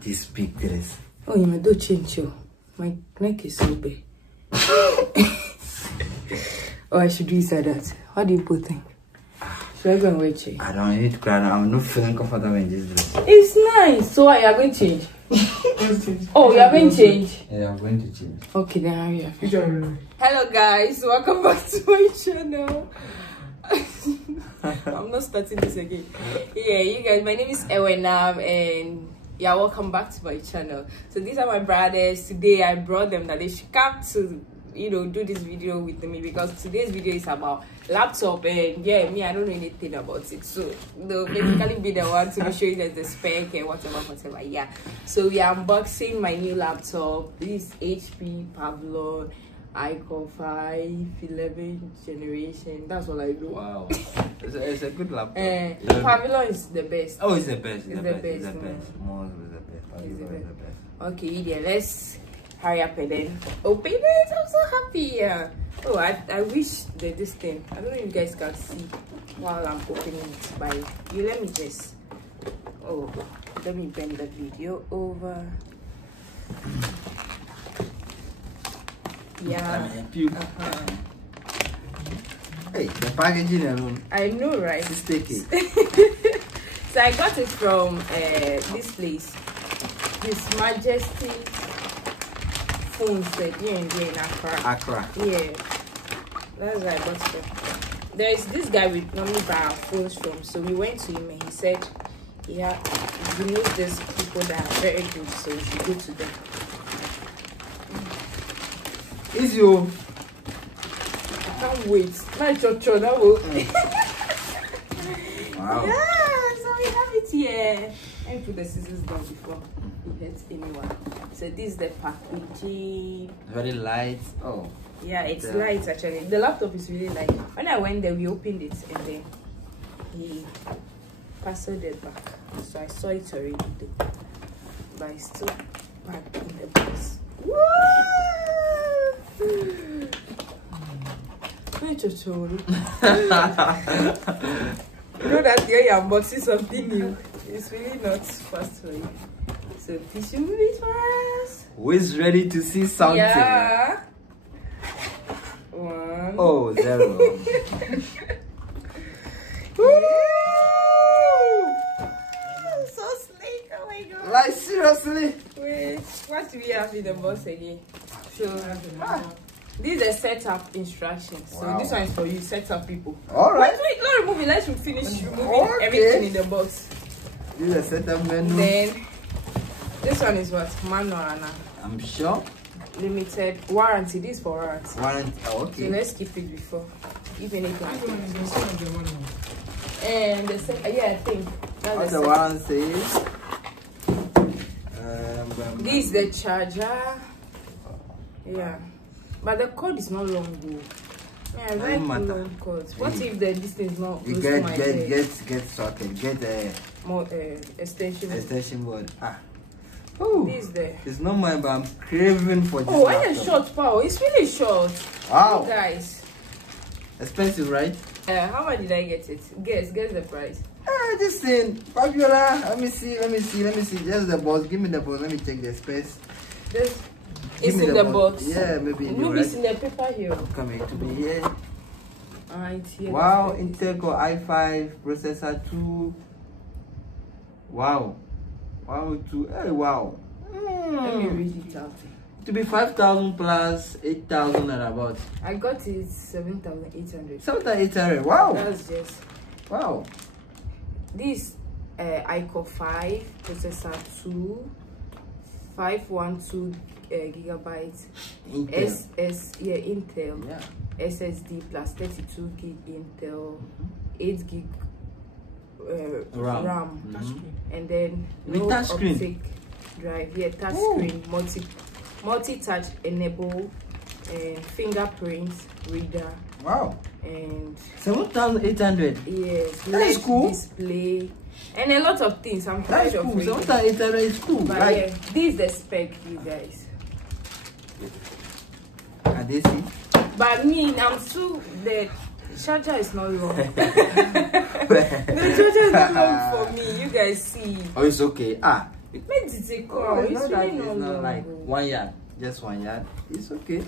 This big dress. Oh, you might do change you. My neck is so big. Oh, I should do it like that. What do you both think? Should I go and wear change? I don't need to cry. I'm not feeling comfortable in this dress. It's nice. So what, you are going to change? Oh, you are going to change? Yeah, I'm going to change. Okay, then hurry up. Hello guys, welcome back to my channel. I'm not starting this again. Yeah, you guys, my name is Ewenam and yeah, welcome back to my channel. So these are my brothers. Today I brought them that they should come to, you know, do this video with me because today's video is about laptop and yeah, me, I don't know anything about it, so they'll basically be the one to be showing us the spec and whatever. Yeah, so we are unboxing my new laptop. This HP PAVILIon Icon 5 11th generation. That's all I do. Wow, it's a good laptop. PAVILIon is the best. Oh, it's the best. It's the best. More is the best. PAVILIon is the best. Okay, Idia, let's hurry up and then open it. I'm so happy. Yeah. Oh, I wish that this thing, I don't know if you guys can see while I'm opening it, but you let me just, oh, let me bend the video over. Yeah. Hey, the packaging alone. I know, right? It's sticky. So I got it from this place, His Majesty Phones that here and there in Accra. Yeah, that's where I got it from. There is this guy we normally buy our phones from, so we went to him and he said, yeah, he knows there's people that are very good, so we should go to them. Is you? I can't wait. My chocho, that will. Wow. Yeah, so we have it here. Let me put the scissors down before it hurts anyone. So this is the packaging. Very light. Oh. Yeah, it's light actually. The laptop is really light. When I went there, we opened it and then he parceled it back. So I saw it already though. But it's still back in the box. Woo! You know that you're unboxing something new. It's really not fast for you. So please you move it for us. Who is ready to see something? Yeah. 1. Oh, 0. So slick. Oh my god. Like seriously? Wait, what do we have in the box again? So these are setup instructions. So this one is for you setup people. Alright. Wait, don't remove it. Let's finish removing everything in the box. This is a setup menu. Then this one is what? Manual. I'm sure. Limited warranty. This is for warranty. Warranty. Oh, okay. So let's keep it before. If anything happens. And the second, yeah, I think that's what the warranty is. This is the charger. Yeah. But the cord is not long though. Yeah, I like long cords. What if the distance is not close to my head? Get socket. Get a more extension board. Oh, this there. It's not mine, but I'm craving for this. Oh, why a short power? It's really short. Wow, guys. Expensive, right? How much did I get it? Guess the price. This thing, popular. Let me see. There's the box. Give me the box. Let me check the space. It's in the box. Yeah, maybe it's in the paper here. I'm coming to be here. It's here. Wow, Intel Core i5 processor 2. Wow. Wow, 2. Hey, wow. Let me read it out. To be 5,000 plus 8,000 and about. I got it 7,800. 7,800. Wow. That's just. Wow. This Icon 5 processor 2, 512 gigabytes. Intel. Intel. Yeah. SSD plus 32 gig Intel, 8 gig RAM. And then no optic drive. Yeah, touch screen, multi-touch enable, fingerprint reader. Wow. And 7,800. Yes, that's cool. Display and a lot of things. I'm proud of cool. 7,800 is cool. But right? yeah, this is the spec, you guys. Can they see? But me, I'm too the charger is not long. The charger is not long for me. You guys guys see. Oh, it's okay. Ah. When did it come? Oh, It's not that really it's not not long. like 1 yard, just 1 yard. It's okay.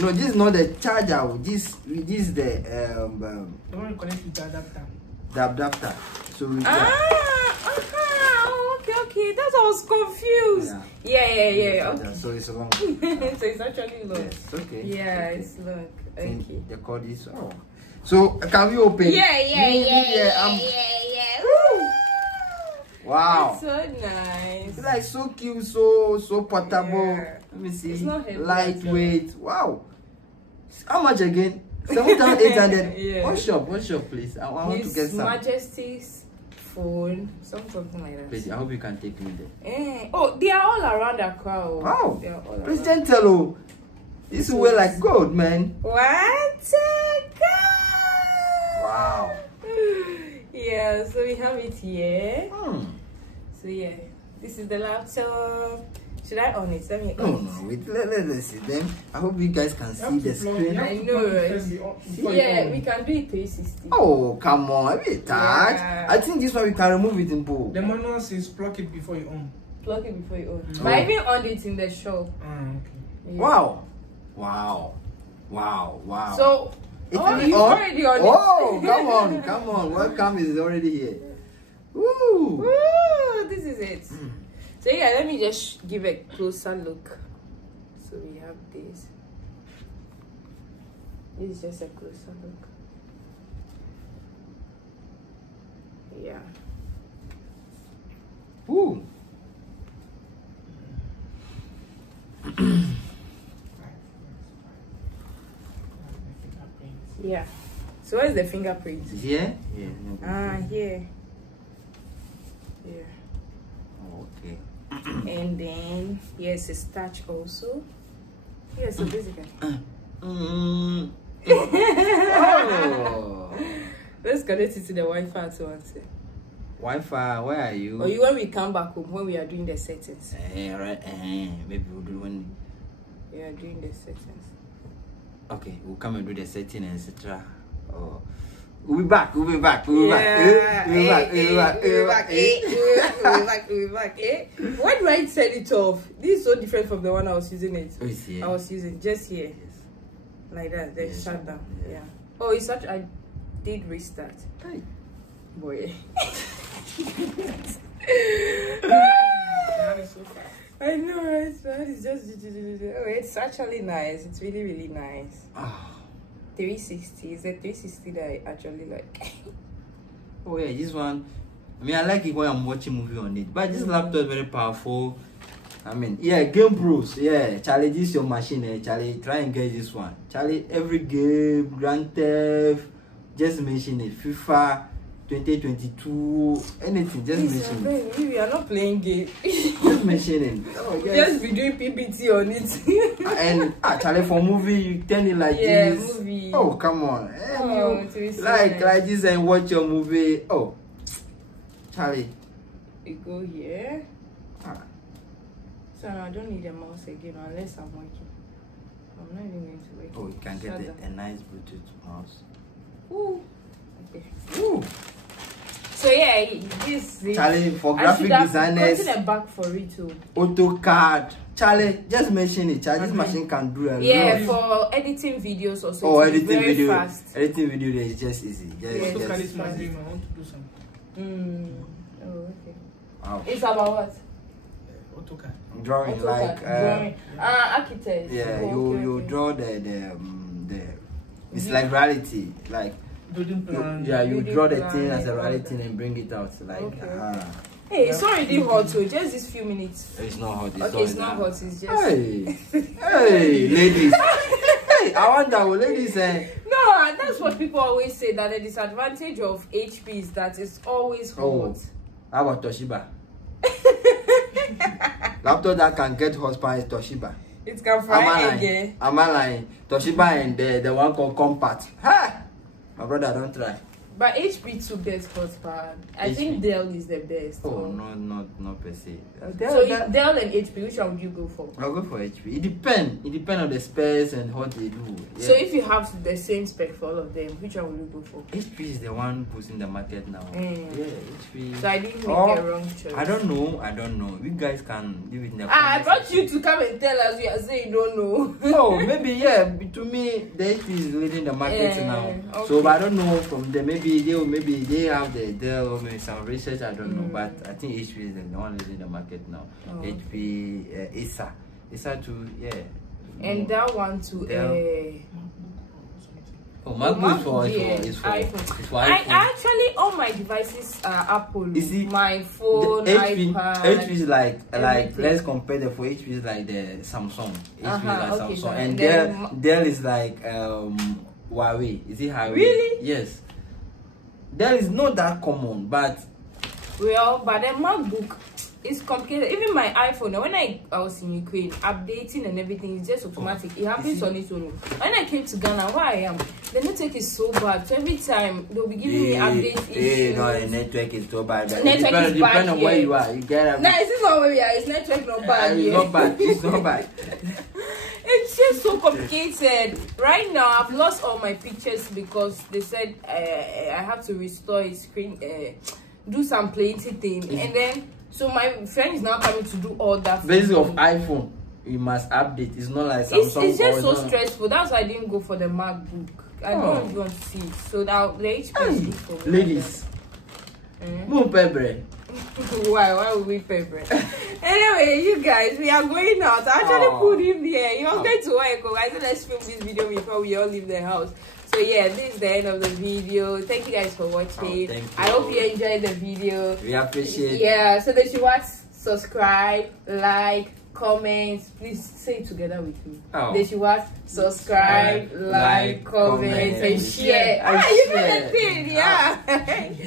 No, this is not the charger. This is the The one you connect with the adapter. The adapter. So we Okay. That's why I was confused. Yeah. Okay. So it's long. So it's actually long. Yes, it's okay. Yeah, it's long. Okay. The cord is So can we open? Yeah. Woo! Wow. That's so nice. It's like so cute, so portable. Yeah. Let me see. It's not heavy, Lightweight. Wow. How much again? 7,800. Yeah. One shop, please. I want to get some. Majesty's phone, something like that. Please, I hope you can take me there. Oh, they are all around Accra. Oh. Wow. They are all President Tello. This will wear like gold, man. What a guy! Wow. Yeah, so we have it here. Hmm. So yeah, this is the laptop. Should I on it? Let me No, wait, let's see them. I hope you guys can see the screen. I know, right? Yeah, we can do it 360. Oh, come on, a bit touch. Yeah. I think this one we can remove it in pool. The manual says plug it before you on. Plug it before you on. Oh. But I even on it in the shop. Okay. Yeah. Wow. So, It's you already on it. Oh, come on. Welcome is already here. Woo! Woo, this is it. So yeah, let me just give a closer look. So we have this. This is just a closer look. Yeah. Woo! Yeah. So where's the fingerprint? Here? Here. Yeah. Okay. And then here's a starch also. Yeah, so basically. Oh. Let's connect it to the Wi-Fi to answer. Wi-Fi, where are you? Or you when we come back home when we are doing the settings. Right. Maybe we'll do when. We are doing the settings. Okay, we'll come and do the setting, etc. Oh. We'll be back. We'll be back. We'll be back. Why do I set it off? This is so different from the one I was using it. Oh, it's here. I was using just here. Yes. Like that. Then Yes. shut down. Yeah. Yeah. Oh, it's such I did restart. Hey. Boy. That is so fast. I know, right? So it's just oh, it's actually nice. It's really, really nice. 360 is a 360 that I actually like. Oh yeah, this one. I mean, I like it when I'm watching movie on it. But this laptop is very powerful. I mean, yeah, Game Pros. Yeah, Charlie, this is your machine. Charlie, try and get this one. Charlie, every game, Grand Theft, just mention it. FIFA 2022, anything, just mention it. We are not playing game. Just mention it. Oh, yes. Just be doing PPT on it. And Charlie, for movie, you turn it like this. Movie. Oh, come on. Oh, like this and watch your movie. Oh, Charlie. You go here. So I don't need a mouse again unless I'm working. I'm not even going to work. Oh, you can get a nice Bluetooth mouse. Ooh. Okay. Ooh. So yeah, this Charlie, for graphic designers, gotten a bag for it too. AutoCAD. Charlie, just mention it. Charlie, this machine can do a lot. Yeah, for editing videos also. Oh, it's editing very video. fast. Editing video is just easy. AutoCAD is my dream. I want to do something. Oh, okay. Wow. It's about what? AutoCAD. Drawing, like drawing. Architect. Yeah, Oh, you okay. draw the it's like reality, like Building plan. you Building draw the plan, thing as a like reality and bring it out like Okay. Hey, it's already hot, so just this few minutes. It's not hot. Okay, it's not hot. It's just. Hey, ladies. Hey, I wonder what ladies say. No, that's what people always say, that the disadvantage of HP is that it's always hot. Oh, how about Toshiba? Laptop that can get horsepower is Toshiba. It can fry again. Am I lying? Toshiba and the one called Compact. Ha! My brother, don't try. But HP took their sports part. I think Dell is the best. Oh, not per se. So Dell and HP, which one would you go for? I'll go for HP. It depends. It depends on the specs and what they do. Yeah. So if you have the same spec for all of them, which one would you go for? HP is the one pushing the market now. Yeah, HP. So I didn't make a wrong choice. I don't know. You guys can leave it in the I brought you to come and tell us. You are saying you don't know. No, maybe yeah. To me, the HP is leading the market now. Okay. So I don't know from them. Maybe they have the Dell or maybe some research. I don't know, but I think HP is the one leading the market now. HP, Acer too, yeah. And that one too. MacBook is for iPhone. I actually all my devices are Apple. You see, my phone, iPad. HP is like let's compare the for HP is like the Samsung. HP is like Samsung, and Dell is like Huawei. Is it Huawei? Really? Yes. Dell is not that common, but the MacBook is complicated. Even my iPhone, when I was in Ukraine, updating and everything is just automatic. It happens on its own. When I came to Ghana, where I am, the network is so bad. So every time they'll be giving me updates. No, the network is so bad. Network is bad. On where you are, you get. No, it's not where we are. It's network not bad. It's not bad. It's not bad. It's just so complicated. Right now, I've lost all my pictures because they said I have to restore a screen, do some plenty thing, and then. So my friend is now coming to do all that. Based of iPhone, you must update. It's not like Samsung. It's just so stressful. That's why I didn't go for the MacBook. I don't want to see it. So now the HP is good for me. Ladies, move pepper. Why would we pepper? Anyway, you guys, we are going out. I actually put him there. He was going to work. I said let's film this video before we all leave the house. So yeah, this is the end of the video. Thank you guys for watching. I hope you enjoyed the video. We appreciate it. Yeah, so that you watch, subscribe, like, comment. Please say it together with me. That you watch, subscribe, like, comment, and share. You know the thing, yeah.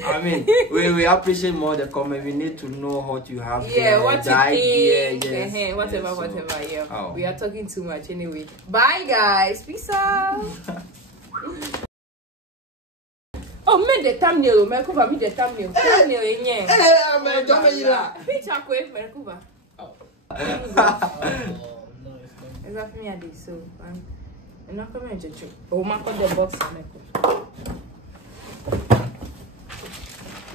I mean, we appreciate more the comment. We need to know what you have. Yeah, what you think. Yes. Whatever. Yeah. We are talking too much anyway. Bye guys. Peace out. Oh, make the thumbnail. Make the thumbnail. Thumbnail, yeah. Picture quick, Merkuba. Exactly, I did so. I'm not coming to you. Oh, my God, the box.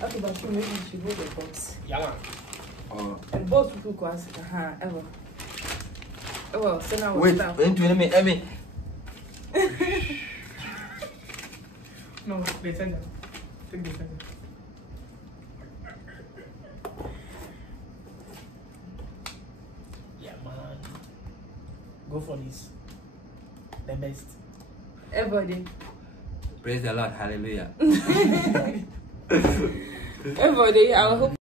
Okay, but maybe you should go the box. Yeah. And both people cause ever. Oh, so now wait, let me. No, the center. Take the center. Yeah, man. Go for this. The best. Everybody. Praise the Lord. Hallelujah. Everybody, I hope.